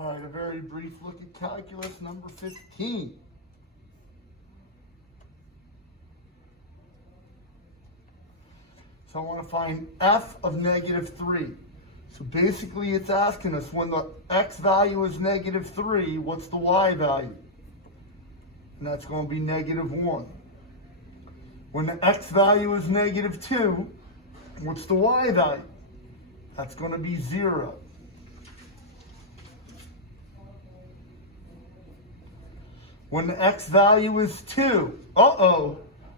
All right, a very brief look at calculus number 15. So I want to find f of negative 3. So basically it's asking us when the x value is negative 3, what's the y value? And that's going to be negative 1. When the x value is negative 2, what's the y value? That's going to be 0. When the x value is 2,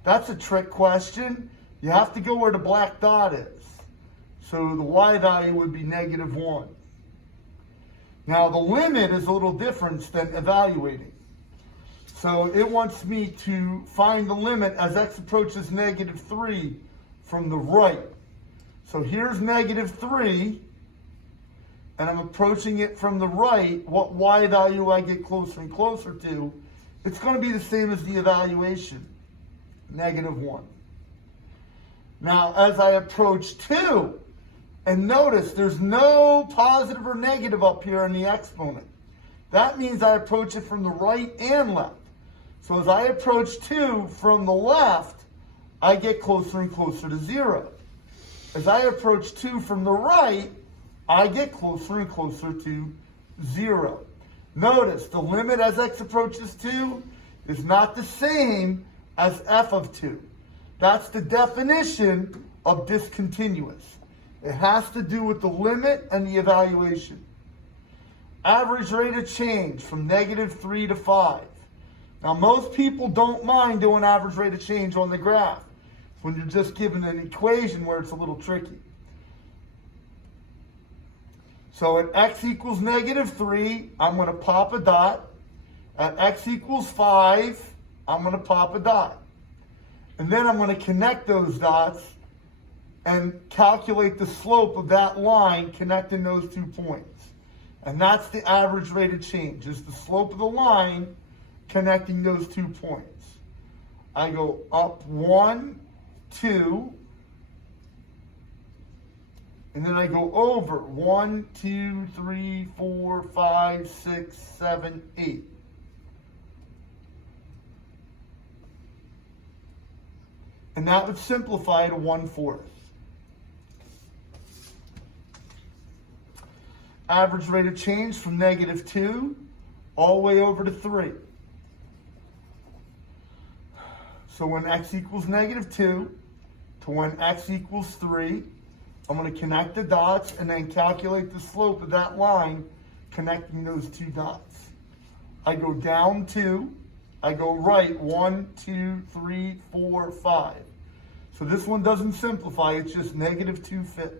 that's a trick question. You have to go where the black dot is. So the y value would be negative 1. Now the limit is a little different than evaluating. So it wants me to find the limit as x approaches negative 3 from the right. So here's negative 3, and I'm approaching it from the right. What y value I get closer and closer to, it's going to be the same as the evaluation, negative 1. Now, as I approach 2, and notice there's no positive or negative up here in the exponent. That means I approach it from the right and left. So as I approach 2 from the left, I get closer and closer to 0. As I approach 2 from the right, I get closer and closer to 0. Notice the limit as x approaches 2 is not the same as f of 2. That's the definition of discontinuous. It has to do with the limit and the evaluation. Average rate of change from negative 3 to 5. Now most people don't mind doing average rate of change on the graph when you're just given an equation where it's a little tricky. So at x equals negative 3, I'm going to pop a dot. At x equals 5, I'm going to pop a dot. And then I'm going to connect those dots and calculate the slope of that line connecting those 2 points. And that's the average rate of change, is the slope of the line connecting those 2 points. I go up 1, 2, and then I go over 1, 2, 3, 4, 5, 6, 7, 8. And that would simplify to 1/4. Average rate of change from negative 2 all the way over to 3. So when x equals negative 2 to when x equals 3, I'm going to connect the dots and then calculate the slope of that line connecting those 2 dots. I go down 2, I go right 1, 2, 3, 4, 5. So this one doesn't simplify, it's just negative 2/5.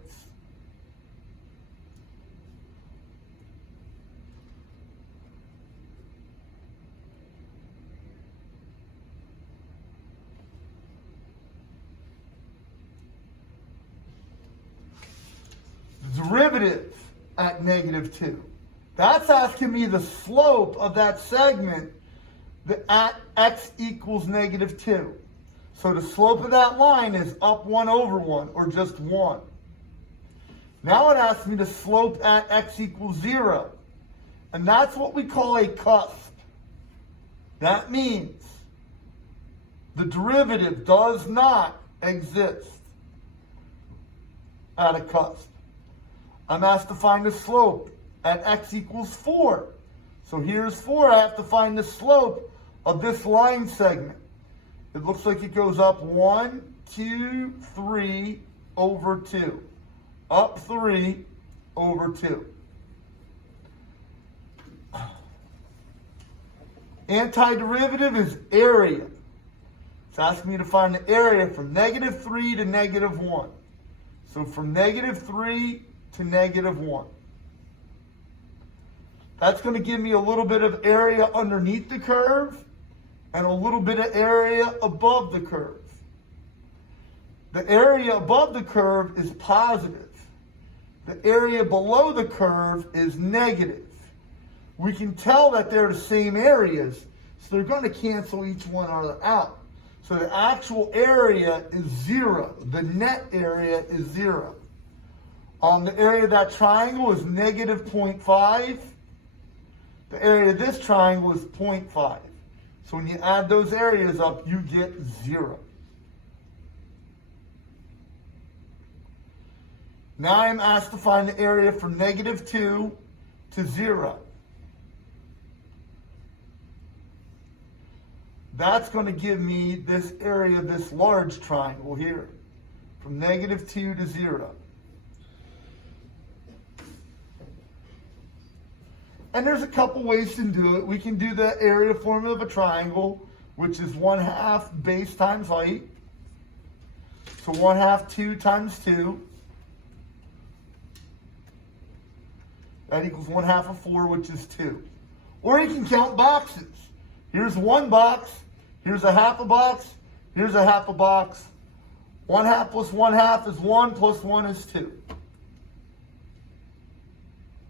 Derivative at negative 2. That's asking me the slope of that segment at x equals negative 2. So the slope of that line is up 1/1, or just 1. Now it asks me the slope at x equals 0. And that's what we call a cusp. That means the derivative does not exist at a cusp. I'm asked to find the slope at x equals 4. So here's 4. I have to find the slope of this line segment. It looks like it goes up 1, 2, 3 over 2. Up 3 over 2. Antiderivative is area. It's asking me to find the area from negative 3 to negative 1. So from negative 3 to negative 1. That's going to give me a little bit of area underneath the curve and a little bit of area above the curve. The area above the curve is positive. The area below the curve is negative. We can tell that they're the same areas, so they're going to cancel each one out. So the actual area is 0. The net area is 0. The area of that triangle is negative 0.5, The area of this triangle is 0.5. So when you add those areas up, you get 0. Now I'm asked to find the area from -2 to 0. That's going to give me this area, this large triangle here, from -2 to 0. And there's a couple ways to do it. We can do the area formula of a triangle, which is 1/2 base times height. So 1/2 2 times 2. That equals 1/2 of 4, which is 2. Or you can count boxes. Here's one box. Here's a half a box. Here's a half a box. 1/2 plus 1/2 is 1 plus 1 is 2.